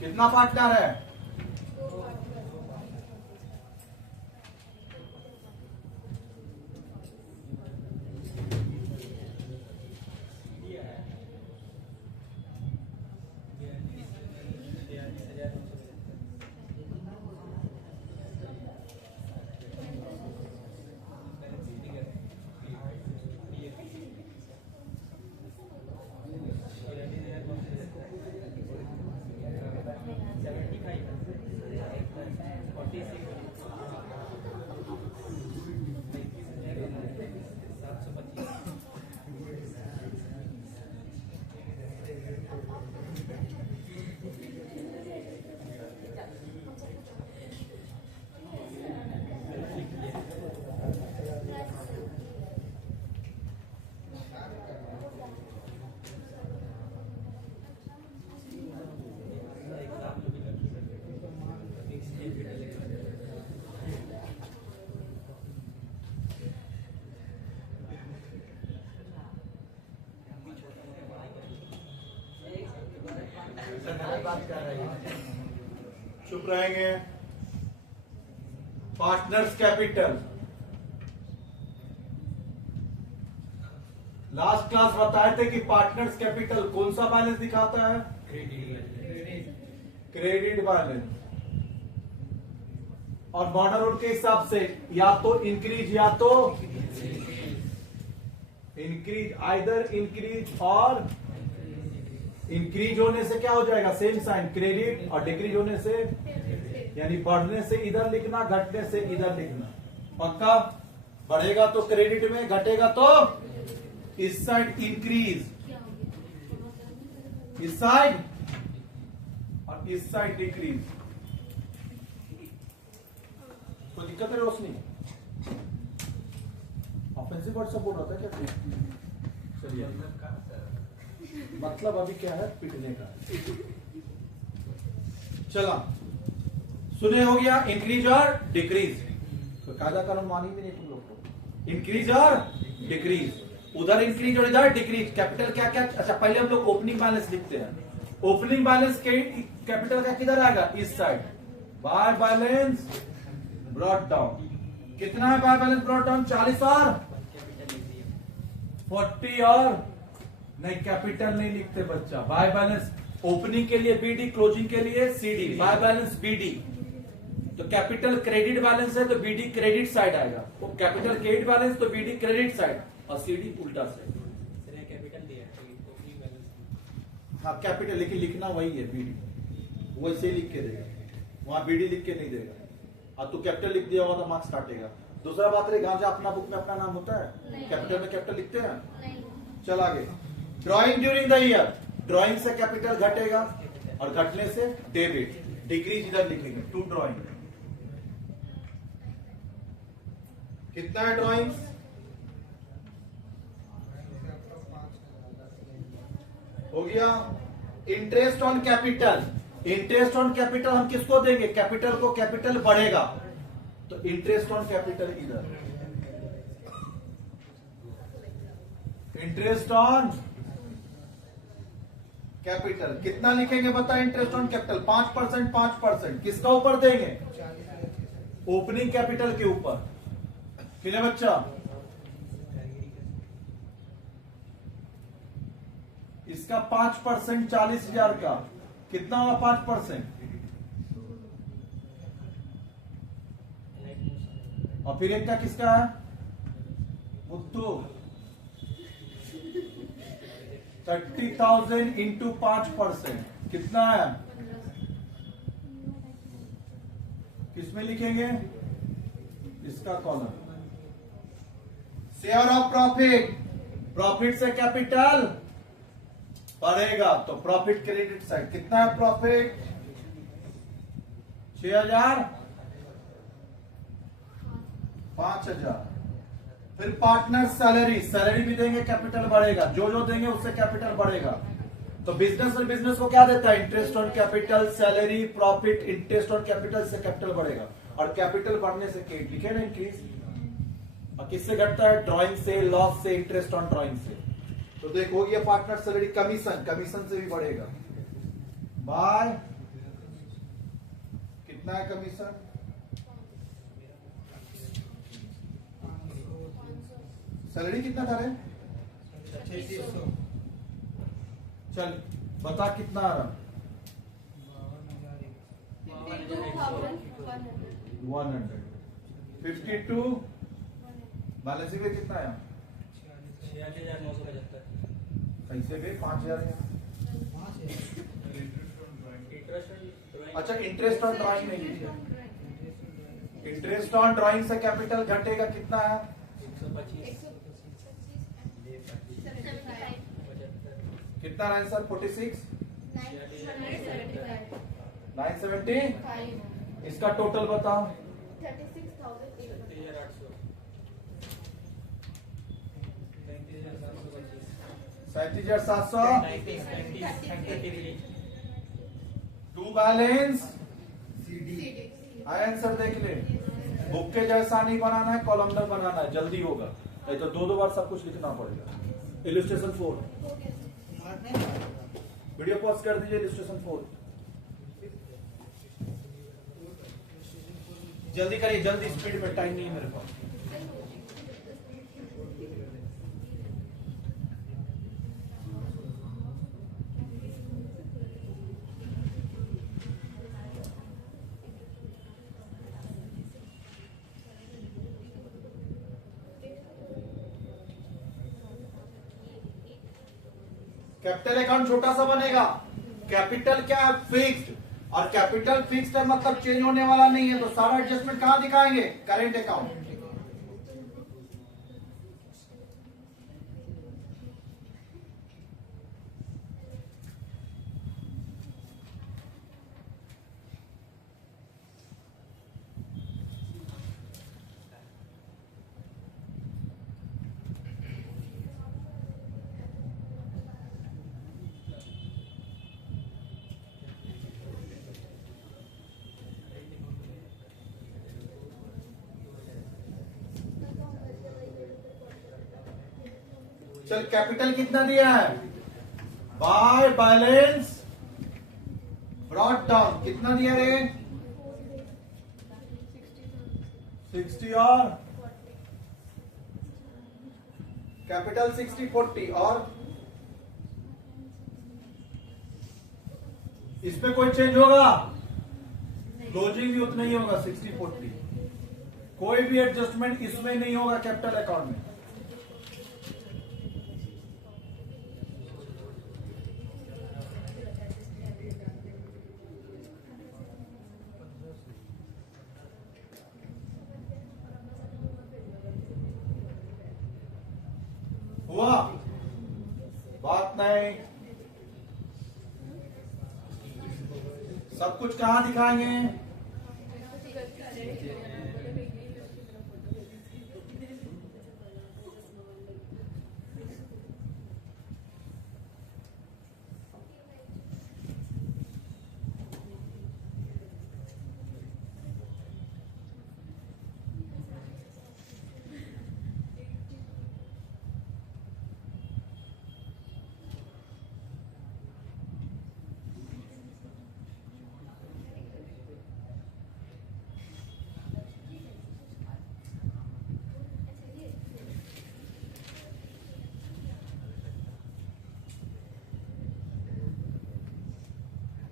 कितना पार्टनर है? बात कर रहे हैं, चुप रहेंगे। पार्टनर्स कैपिटल, लास्ट क्लास बताए थे कि पार्टनर्स कैपिटल कौन सा बैलेंस दिखाता है? Credit balance. और बॉर्डर रूल के हिसाब से या तो इंक्रीज या तो इंक्रीज, आइदर इंक्रीज और इंक्रीज होने से क्या हो जाएगा? सेम साइन क्रेडिट, और डिक्रीज होने से यानी बढ़ने से इधर लिखना, घटने से इधर लिखना। पक्का? बढ़ेगा तो क्रेडिट में, घटेगा तो इस साइड इंक्रीज, इस साइड, और इस साइड डिक्रीज। तो दिक्कत है रोशनी? ऑफेंसिव वर्ड सब बोल रहा था क्या? चलिए, मतलब अभी क्या है? पिटने का। चला, सुने हो गया इंक्रीज और डिक्रीज। तो कायदा कानून मानी भी नहीं तुम लोग को। इंक्रीज और डिक्रीज, उधर इंक्रीज और इधर डिक्रीज। कैपिटल क्या क्या? अच्छा, पहले हम लोग ओपनिंग बैलेंस लिखते हैं। ओपनिंग बैलेंस के कैपिटल का किधर आएगा? इस side. By balance brought down. कितना है बाय बैलेंस ब्रॉट डाउन? 40 और 40 और नहीं, कैपिटल नहीं लिखते बच्चा। बाय बैलेंस ओपनिंग के लिए बीडी, क्लोजिंग के लिए सीडी। By balance BD. तो कैपिटल क्रेडिट बैलेंस है तो बीडी क्रेडिट साइड आएगा। वो कैपिटल क्रेडिट बैलेंस तो बीडी क्रेडिट साइड, और सीडी उल्टा साइड। कैपिटल दिया हाँ कैपिटल, लेकिन लिखना वही है बीडी, वैसे लिख के देगा, वहां बीडी लिख के नहीं देगा। और तू कैपिटल लिख दिया होगा तो मार्क्स काटेगा। दूसरा बात रही, गांजा अपना बुक में अपना नाम होता है? कैपिटल में कैपिटल लिखते हैं? चल आगे। Drawing during the year, drawing से कैपिटल घटेगा और घटने से डेबिट। डिक्रीज इधर लिखेंगे, टू ड्रॉइंग। कितना है ड्रॉइंग्स? हो गया। Interest on capital, interest on capital हम किसको देंगे? कैपिटल को। कैपिटल बढ़ेगा तो इंटरेस्ट ऑन कैपिटल इधर। इंटरेस्ट ऑन कैपिटल कितना लिखेंगे बता? Interest on capital 5%, 5%। किसका ऊपर देंगे? ओपनिंग कैपिटल के ऊपर। क्लियर बच्चा? इसका 5% 40,000 का कितना होगा? 5%। और फिर एक का किसका है? मुत्तू। 30,000 इंटू 5% कितना है? किसमें लिखेंगे? इसका column. Share of profit, profit से कैपिटल बढ़ेगा तो प्रॉफिट क्रेडिट साइड। कितना है प्रॉफिट? 6,000, 5,000। फिर पार्टनर सैलरी, सैलरी भी देंगे, कैपिटल बढ़ेगा। जो जो देंगे उससे कैपिटल बढ़ेगा। तो बिजनेस में बिजनेस को क्या देता है? Interest on capital, salary, profit, interest on capital से कैपिटल बढ़ेगा। और कैपिटल बढ़ने से के लिखे ना इंक्रीज। और किससे घटता है? ड्राइंग से, लॉस से, इंटरेस्ट ऑन ड्राइंग से। तो देखो ये पार्टनर सैलरी, कमीशन, कमीशन से भी बढ़ेगा। बाय कितना है कमीशन? सैलरी कितना था रे? 3600। चल बता कितना आ रहा? 100। 52 बैलेंस में कितना आया? 86,975। कैसे गए 5,000 में? अच्छा इंटरेस्ट ऑन ड्राइंग नहीं लीजिए। इंटरेस्ट ऑन ड्राइंग से कैपिटल घटेगा कितना है? 125। कितना आंसर? 46 970। इसका टोटल बताओ। 37,700। टू बैलेंस आंसर देख ले। बुक के जैसा नहीं बनाना है, कॉलमनर बनाना है, जल्दी होगा, नहीं तो दो बार सब कुछ लिखना पड़ेगा। इलस्ट्रेशन 4 वीडियो पॉज कर दीजिए। इलस्ट्रेशन 4 जल्दी करिए, जल्दी स्पीड में, टाइम नहीं है मेरे पास। कैपिटल अकाउंट छोटा सा बनेगा। कैपिटल क्या है? फिक्स्ड। और कैपिटल फिक्स्ड है मतलब चेंज होने वाला नहीं है, तो सारा एडजस्टमेंट कहां दिखाएंगे? Current account. चल कैपिटल कितना दिया है? बाय बैलेंस ब्रॉट डाउन कितना दिया रे? 60 और कैपिटल 60 40 और इसमें कोई चेंज होगा? क्लोजिंग भी उतना ही होगा 60 40। कोई भी एडजस्टमेंट इसमें नहीं होगा कैपिटल अकाउंट में। हुआ? बात नहीं। सब कुछ कहां दिखाएंगे?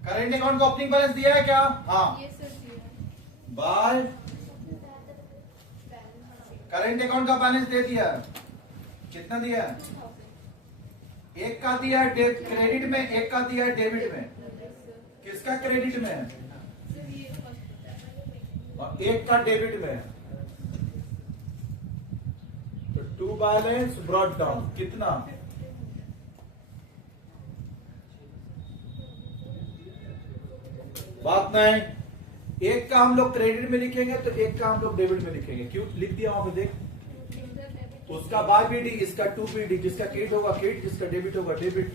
करेंट अकाउंट का ओपनिंग बैलेंस दिया है क्या? हाँ। बाय करेंट अकाउंट का बैलेंस दे दिया है। कितना दिया है? एक का दिया है क्रेडिट में, एक का दिया है डेबिट में। किसका क्रेडिट में है? और एक का डेबिट में है। तो टू बैलेंस ब्रॉट डाउन कितना? बात नहीं। एक का हम लोग क्रेडिट में लिखेंगे तो एक का हम लोग डेबिट में लिखेंगे। क्यों लिख दिया वहां पे देख। उसका बाय बीडी, इसका टू बीडी। जिसका क्रेडिट होगा क्रेडिट, जिसका डेबिट होगा डेबिट।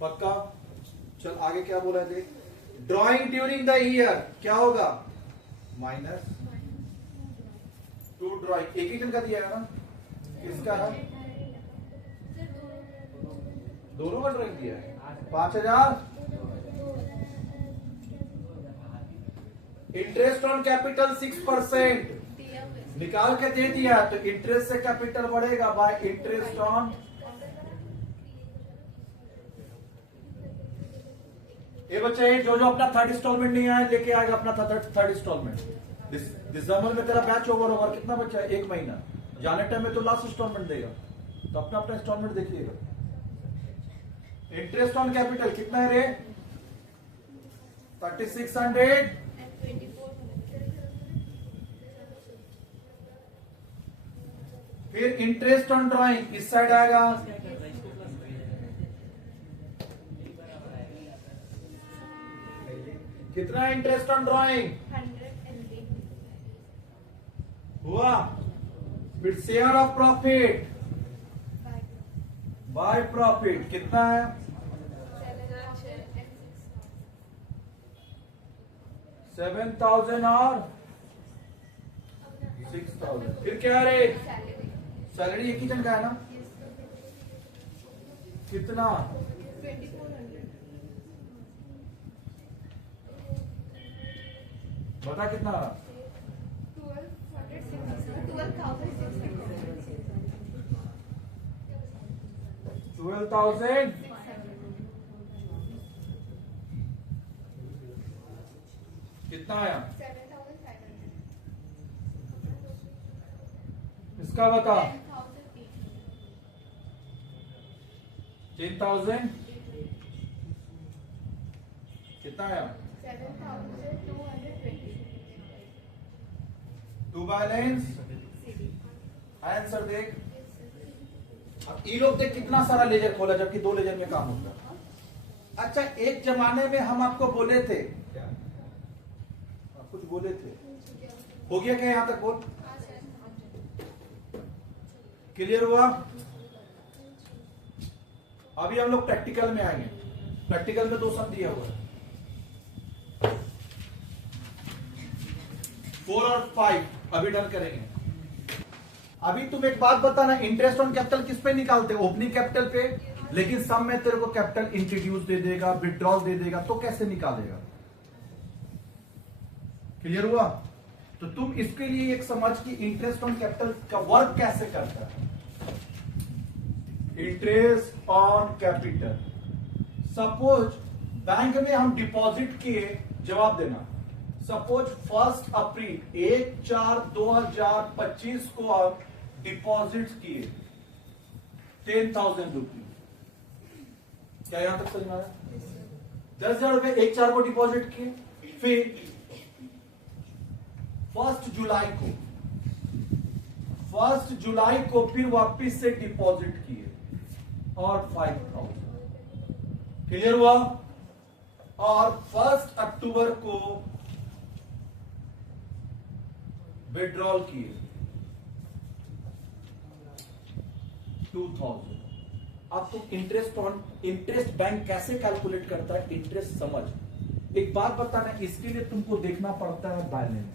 पक्का? चल आगे क्या बोला है देख। ड्रॉइंग ड्यूरिंग द ईयर क्या होगा? Minus two drawing. एक ही जन का दिया है ना? किसका है? दोनों का ड्रॉइंग दिया है। 5,000 इंटरेस्ट ऑन कैपिटल 6%, निकाल के दे दिया तो इंटरेस्ट से कैपिटल बढ़ेगा बाय इंटरेस्ट ऑन। ये बच्चे जो जो अपना थर्ड इंस्टॉलमेंट नहीं आया लेके आएगा अपना थर्ड इंस्टॉलमेंट। दिसंबर में तेरा बैच ओवर होगा, कितना बच्चा है? 1 महीना। जाने टाइम में तो लास्ट इंस्टॉलमेंट देगा, तो अपना अपना इंस्टॉलमेंट देखिएगा। इंटरेस्ट ऑन कैपिटल कितना है रे? 3600। फिर इंटरेस्ट ऑन ड्राइंग इस साइड आएगा, कितना इंटरेस्ट ऑन ड्राइंग हुआ? फिर share of profit by profit कितना है? 7000 और 6000। फिर क्या रे? सैलरी एक ही जन का है ना? कितना? 2400। बता कितना? 12,000। कितना आया? 7,500। इसका बता। 10,000। कितना आया? 7,220। टू बैलेंस आंसर देख। अब ये लोग देख कितना सारा लेजर खोला जबकि 2 लेजर में काम होता है। अच्छा, एक जमाने में हम आपको बोले थे, कुछ बोले थे, हो गया क्या? यहां तक बोल, क्लियर हुआ? अभी हम लोग प्रैक्टिकल में आएंगे। प्रैक्टिकल में 2 सम दिया हुआ है, 4 और 5 अभी डन करेंगे। अभी तुम एक बात बताना, इंटरेस्ट ऑन कैपिटल किस पे निकालते हो? ओपनिंग कैपिटल पे, लेकिन सब में तेरे को कैपिटल इंट्रोड्यूस दे देगा, विड्रॉल दे देगा, तो कैसे निकालेगा? क्लियर हुआ? तो तुम इसके लिए एक समझ कि इंटरेस्ट ऑन कैपिटल का वर्क कैसे करता है। Interest on capital, suppose bank में हम डिपॉजिट किए, जवाब देना। सपोज 1 अप्रैल 1/4/2025 को आप डिपॉजिट किए 10,000 रुपीज। क्या यहां तक समझ में आया? 10,000 रुपए 1/4 को डिपॉजिट किए, फिर 1 जुलाई को फिर वापिस से डिपॉजिट किए और 5,000। क्लियर हुआ? और 1 अक्टूबर को विड्रॉल किए 2,000। अब तुम इंटरेस्ट बैंक कैसे कैलकुलेट करता है? इंटरेस्ट समझ। एक बात बताना, इसके लिए तुमको देखना पड़ता है बैलेंस।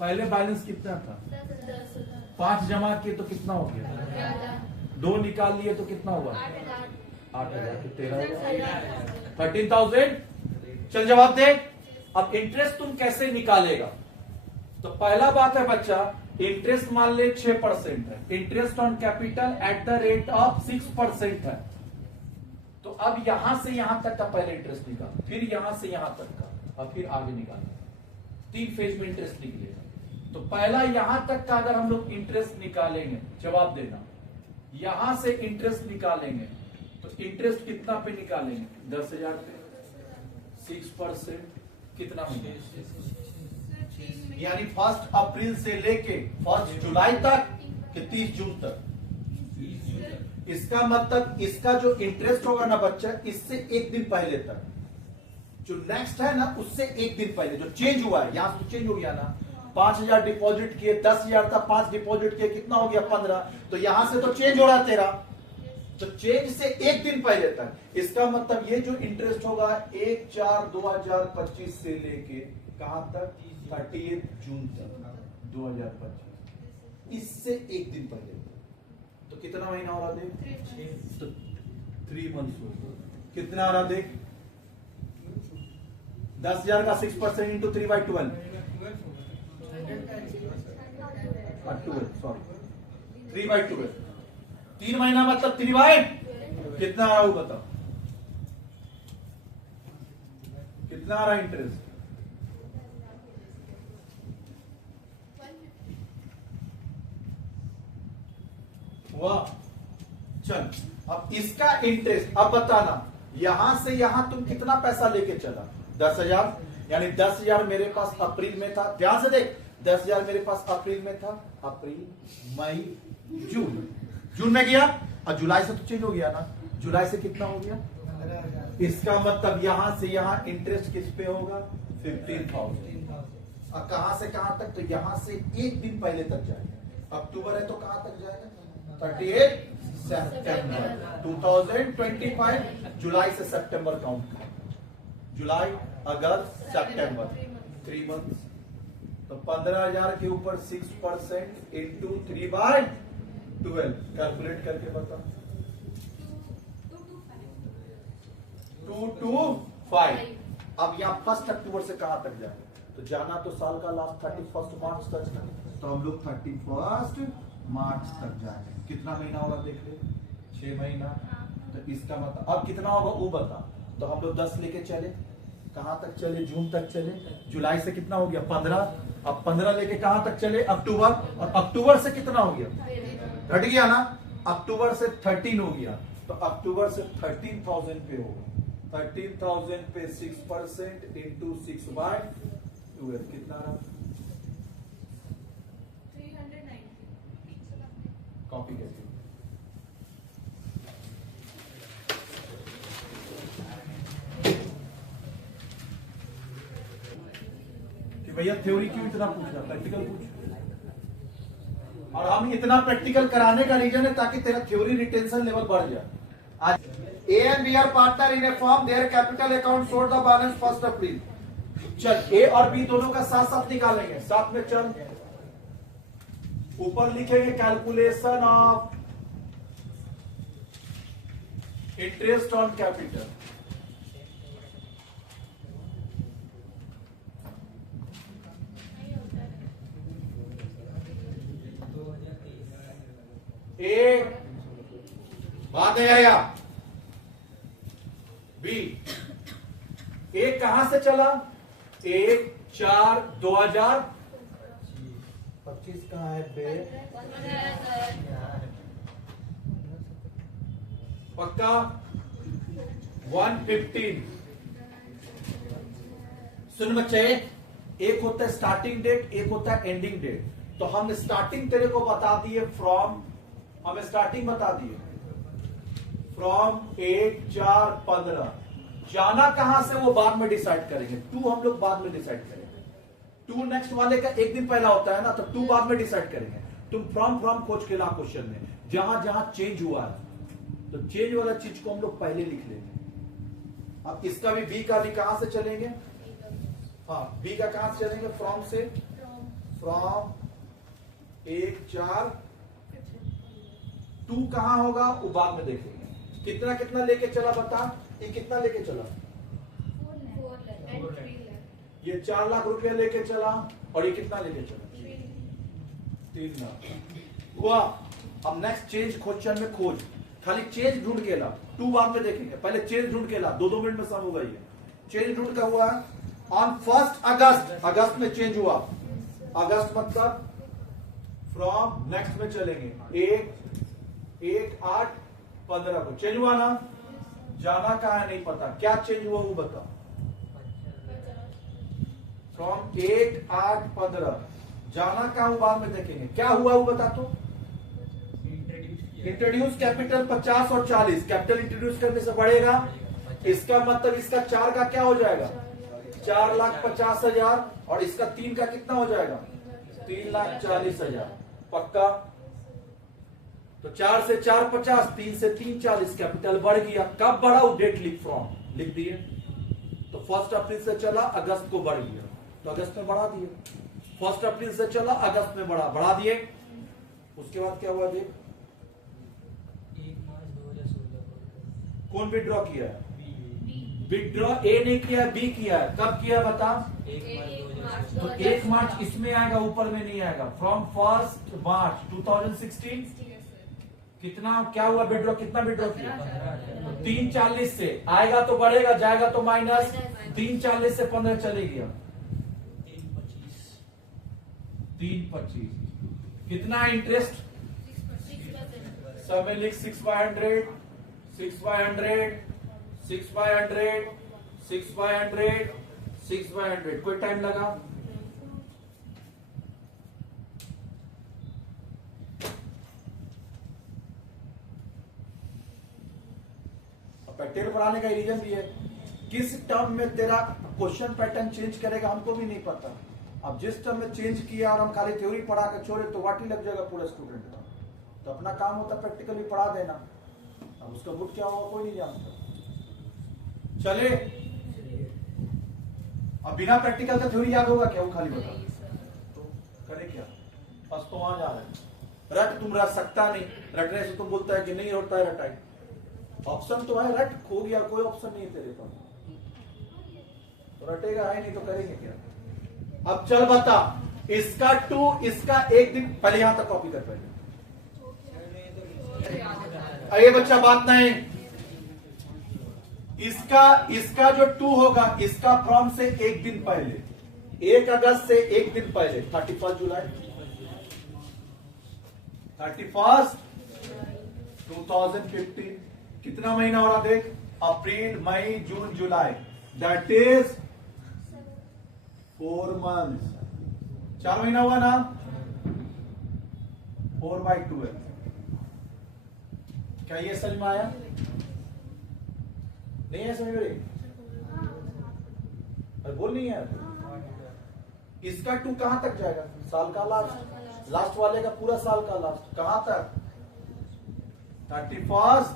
पहले बैलेंस कितना था? 5 जमा किए तो कितना हो गया? 2 निकाल लिए तो कितना हुआ? 8,000। तो 13,000। चल जवाब दे। अब इंटरेस्ट तुम कैसे निकालेगा? तो पहला बात है बच्चा, इंटरेस्ट मान ले 6% है, interest on capital at the rate of 6% है। तो अब यहां से यहां तक का पहले इंटरेस्ट निकाल, फिर यहां से यहां तक का, और फिर आगे निकालना। 3 फेज में इंटरेस्ट निकलेगा। तो पहला यहां तक का अगर हम लोग इंटरेस्ट निकालेंगे, जवाब देना, यहां से इंटरेस्ट निकालेंगे तो इंटरेस्ट कितना पे निकालेंगे? 10,000 पे। 6% कितना होगा? यानी 1 अप्रैल से लेके 1 जुलाई तक कि 30 जून तक। इसका मतलब इसका जो इंटरेस्ट होगा ना बच्चा, इससे 1 दिन पहले तक, जो नेक्स्ट है ना उससे 1 दिन पहले जो चेंज हुआ है, यहां से तो चेंज हो गया ना। 5,000 डिपॉजिट किए, 10,000 था, 5 डिपॉजिट किए, कितना हो गया? 15। तो यहां से तो चेंज हो रहा है तेरा, तो चेंज से 1 दिन पहले तक। इसका मतलब ये जो इंटरेस्ट होगा 1/4/2025 से लेके कहां तक? 30 जून तक 2025, इससे 1 दिन पहले तक। तो कितना महीना हो रहा देख? तो 3 मंथ्स हो गए। कितना आ रहा देख? 10,000 का 6% इंटू 3/12 12 सॉरी 3/12 3 महीना मतलब 3 कितना आ रहा है वो बताओ, कितना आ रहा है इंटरेस्ट? हुआ। चल अब इसका इंटरेस्ट अब बताना, यहां से यहां तुम कितना पैसा लेके चला? 10,000, यानी 10,000 मेरे पास अप्रैल में था, ध्यान से देख, 10,000 मेरे पास अप्रैल में था, अप्रैल मई जून में गया, और जुलाई से तो चेंज हो गया ना, जुलाई से कितना हो गया? 15,000। इसका मतलब यहां से यहां इंटरेस्ट किस पे होगा? 15,000। और कहां से कहां तक? तो यहां से एक दिन पहले तक जाएगा, अक्टूबर है तो कहां तक जाएगा? 38 सितंबर 2025, जुलाई से सितंबर काउंट कर, जुलाई अगस्त सितंबर 3 मंथ। तो 15,000 के ऊपर 6% इंटू 3/12 कैलकुलेट करके बता। 225। अब यहाँ 1 अक्टूबर से कहां तक जाए? तो जाना तो साल का लास्ट 31 मार्च तक है, तो हम लोग 31 मार्च तक जाएंगे। कितना महीना होगा देख ले, 6 महीना। तो इसका मतलब अब कितना होगा वो बता। तो हम लोग 10 लेके चले, कहां तक चले? जून तक चले। जुलाई से कितना हो गया? 15। अब 15 लेके कहां तक चले? अक्टूबर। और अक्टूबर से कितना हो गया? घट गया ना, अक्टूबर से 13 हो गया, तो अक्टूबर से 13,000 पे होगा। 13,000 पे 6% इंटू 6/12 कितना रहा? 390। कॉपी करके कि भैया थ्योरी क्यों इतना पूछ रहा, प्रैक्टिकल पूछ। और हम इतना प्रैक्टिकल कराने का रीजन है ताकि तेरा थ्योरी रिटेंशन लेवल बढ़ जाए। आज A and B are partner in a firm, their capital account showed the balance 1 अप्रैल। चल A और B दोनों का साथ साथ निकालेंगे, साथ में चल ऊपर लिखेंगे calculation of interest on capital. ए बात नहीं आया, बी ए कहां से चला? 1/4/2025 कहां है बे? पक्का 115। सुन बच्चे, एक होता है स्टार्टिंग डेट, एक होता है एंडिंग डेट। तो हमने स्टार्टिंग तेरे को बता दिए फ्रॉम, हमें स्टार्टिंग बता दिए फ्रॉम 1/4/15। जाना कहां से वो बाद में डिसाइड करेंगे, 2 हम लोग बाद में डिसाइड करेंगे। 2 नेक्स्ट वाले का एक दिन पहला होता है ना, तो 2 बाद में डिसाइड करेंगे। तुम फ्रॉम खोज के ला क्वेश्चन में, जहां जहां चेंज हुआ है तो चेंज वाला चीज को हम लोग पहले लिख लेंगे। अब इसका भी बी का भी कहां से चलेंगे? हाँ, बी का कहां से चलेंगे? फ्रॉम से, फ्रॉम 1/4। 2 कहां होगा वो बाद में देखेंगे। कितना कितना लेके चला बता, ये कितना लेके चला? 4 lakh। ये 4 लाख रुपया लेके चला, और ये कितना लेके चला? 3 लाख हुआ। अब नेक्स्ट चेंज क्वेश्चन में खोज, खाली चेंज ढूंढ के ला, 2 बाद में देखेंगे, पहले चेंज ढूंढ के ला, 2-2 मिनट में सम होगा। ये चेंज ढूंढ का हुआ ऑन 1 अगस्त, अगस्त में चेंज हुआ। अगस्त मतलब फ्रॉम नेक्स्ट में चलेंगे 1/8/15 को चेंज हुआ ना। जाना कहां है नहीं पता, क्या चेंज हुआ वो बता। फ्रॉम 1/8/15 जाना कहां वो बाद में देखेंगे, क्या हुआ वो बता। तो इंट्रोड्यूस कैपिटल 50 और 40, कैपिटल इंट्रोड्यूस करने से बढ़ेगा, इसका मतलब इसका 4 का क्या हो जाएगा? 4,50,000, और इसका 3 का कितना हो जाएगा? 3,40,000। पक्का। तो 4 से 4 50, 3 से 3 40, कैपिटल बढ़ गया। कब बढ़ा वो डेट लिख, फ्रॉम लिख दिए। तो 1 अप्रैल से चला, अगस्त को बढ़ गया, तो अगस्त में बढ़ा दिए। 1 अप्रैल से चला, अगस्त में बढ़ा दिए। उसके बाद क्या हुआ देख, 1 मार्च 2016 कौन विड्रॉ किया है? विड्रॉ ए ने किया, बी किया, कब किया बता? तो 1 मार्च इसमें आएगा, ऊपर में नहीं आएगा। फ्रॉम 1 मार्च 2016 कितना क्या हुआ विड्रॉ? कितना विड्रॉ किया? 340 से आएगा तो बढ़ेगा, जाएगा तो माइनस। 340 से 15 चले गया 325। कितना इंटरेस्ट? सब में लिख 6/100 6/100 6/100 6/100 6/100। कोई टाइम लगा? पैटर्न बनाने का रीजन भी है, किस टर्म में तेरा क्वेश्चन पैटर्न चेंज करेगा हमको भी नहीं पता। अब जिस टर्म में चेंज किया और हम खाली थ्योरी पढ़ा के छोड़े तो वाटी लग जाएगा पूरा स्टूडेंट का। तो अपना काम होता प्रैक्टिकली पढ़ा देना। अब उसका बुट क्या होगा कोई नहीं जानता। चले, अब बिना प्रैक्टिकल का थ्योरी याद होगा क्या? वो खाली बता तो करे क्या? बस तो वहां जा रहे हैं। रट तुम रट सकता नहीं, रटने से तुम बोलता है कि नहीं होता है रटाई। ऑप्शन तो है, रट खो गया, कोई ऑप्शन नहीं है तेरे पास, तो रटेगा है नहीं तो करेंगे क्या? अब चल बता, इसका 2 इसका 1 दिन पहले यहां तक कॉपी कर पहले। ये बच्चा बात नहीं, इसका जो 2 होगा इसका फ्रॉम से 1 दिन पहले, 1 अगस्त से 1 दिन पहले 31 जुलाई 31 2015। कितना महीना हो रहा देख? अप्रैल मई जून जुलाई, दैट इज 4 मंथ्स। 4 महीना हुआ ना? 4/12। क्या ये समझ में आया? नहीं है समझ में? अरे बोल नहीं है। इसका 2 कहां तक जाएगा? साल का लास्ट, लास्ट वाले का पूरा साल का लास्ट कहां तक? 31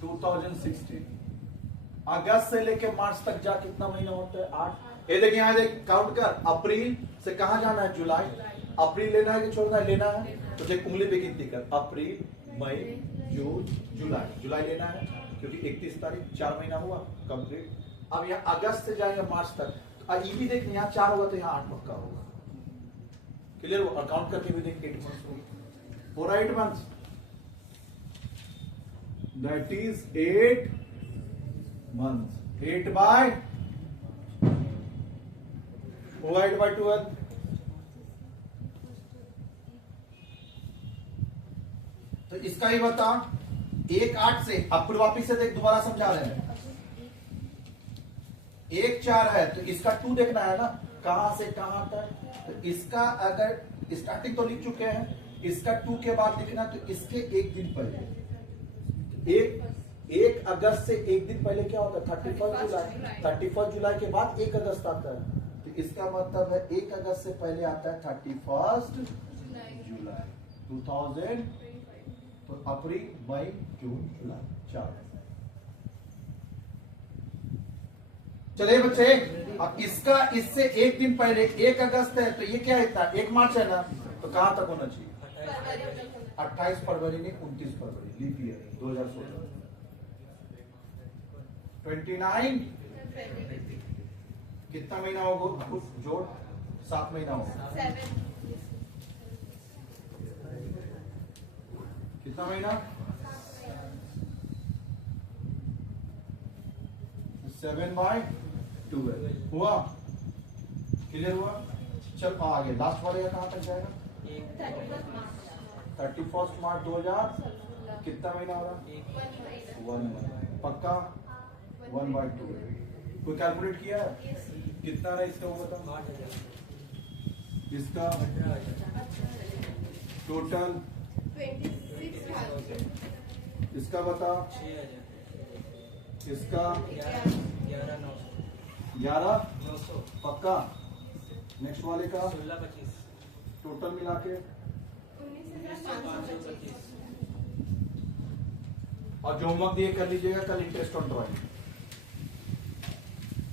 2016। अगस्त से लेके मार्च तक जा कितना महीना होता है? 8। ये देखिए यहां देख, काउंट कर। अप्रैल से कहां जाना है? जुलाई। अप्रैल लेना है कि छोड़ना है? लेना है तो देख उंगली पे गिनती कर। अप्रैल मई जून जुलाई, जुलाई लेना है क्योंकि 31 तारीख 4 महीना हुआ कंप्लीट। अब यहाँ अगस्त से जाएंगे मार्च तक, ये भी देख यहाँ 4 होगा तो यहाँ 8 पक्का होगा। क्लियर हो? और काउंट करके भी देख 8 मंथ्स होगा, पूरा 8 मंथ्स, दैट इज 8 मंथ्स। 8/12। तो इसका ही बता, 1/8 से अब फिर वापिस से देख, दोबारा समझा रहे हैं। 1/4 है तो इसका 2 देखना है ना, कहां से कहां तक। तो इसका अगर स्टार्टिंग तो लिख चुके हैं, इसका 2 के बाद लिखना, तो इसके 1 दिन पहले, 1 अगस्त से 1 दिन पहले क्या होता है? 31 जुलाई। 31 जुलाई के बाद 1 अगस्त आता है, तो इसका मतलब है 1 अगस्त से पहले आता है 31 जुलाई 2000। तो अप्रैल मई जून जुलाई 4। चलिए बच्चे, अब इसका इससे 1 दिन पहले 1 अगस्त है, तो ये क्या है? इतना 1 मार्च है ना, तो कहां तक होना चाहिए? 28 फरवरी नहीं, 29 फरवरी, लीप ईयर 2016। 29 कितना महीना होगा? कुछ जोड़, 7 महीना होगा। कितना महीना? 7/12 हुआ। क्लियर हुआ? चल आगे लास्ट वाले का कहां तक जाएगा? 31 मार्च 2000। कितना महीना हो रहा? 1 मंथ पक्का। 1/2। कोई कैलकुलेट किया है? कितना है इसका? वो बता। इसका टोटल 26,000। इसका बता। इसका 11,900 पक्का। नेक्स्ट वाले का 16-25 टोटल मिला के 19,525। और जो होमवर्क दिए कर लीजिएगा कल इंटरेस्ट ऑन ड्राइंग।